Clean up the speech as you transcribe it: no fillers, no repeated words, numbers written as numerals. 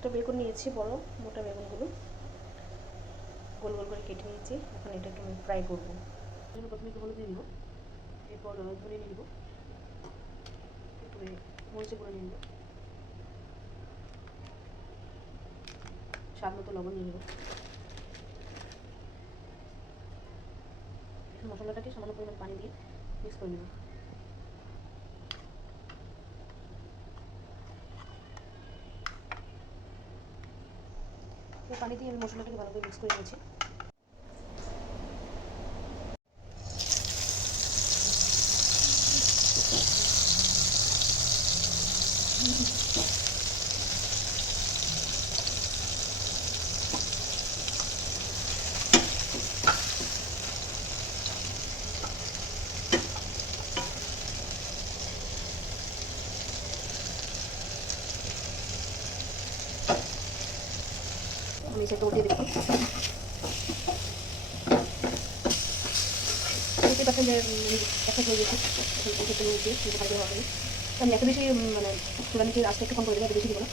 একটা বেগুন নিয়েছি, বড় মোটা বেগুনগুলো গোল গোল করে কেটে নিয়েছি। এখন এটা একটু ফ্রাই করবো। প্রথমে একটু হলুদ নিয়ে নিব, এরপর ধনে নিয়ে নিব, একটু মরিচের গুঁড়ো নিয়ে নিব, স্বাদ মতো লবণ নিয়ে নিব। এখন মশলাটাকে সামান্য পরিমাণ পানি দিয়ে মিক্স করে নেব। পানি দিয়ে আমি মশলাটাকে ভালো করে মিক্স করে নিয়েছি। আমি সেটা উঠিয়ে দেখি, বুঝতে পারছেন যে একটা হয়ে গেছে। নিয়েছি ভালো হবে। আমি এত বেশি মানে চুলানিকে আজকে একটু কম করে দেবো, এত বেশি দিব না।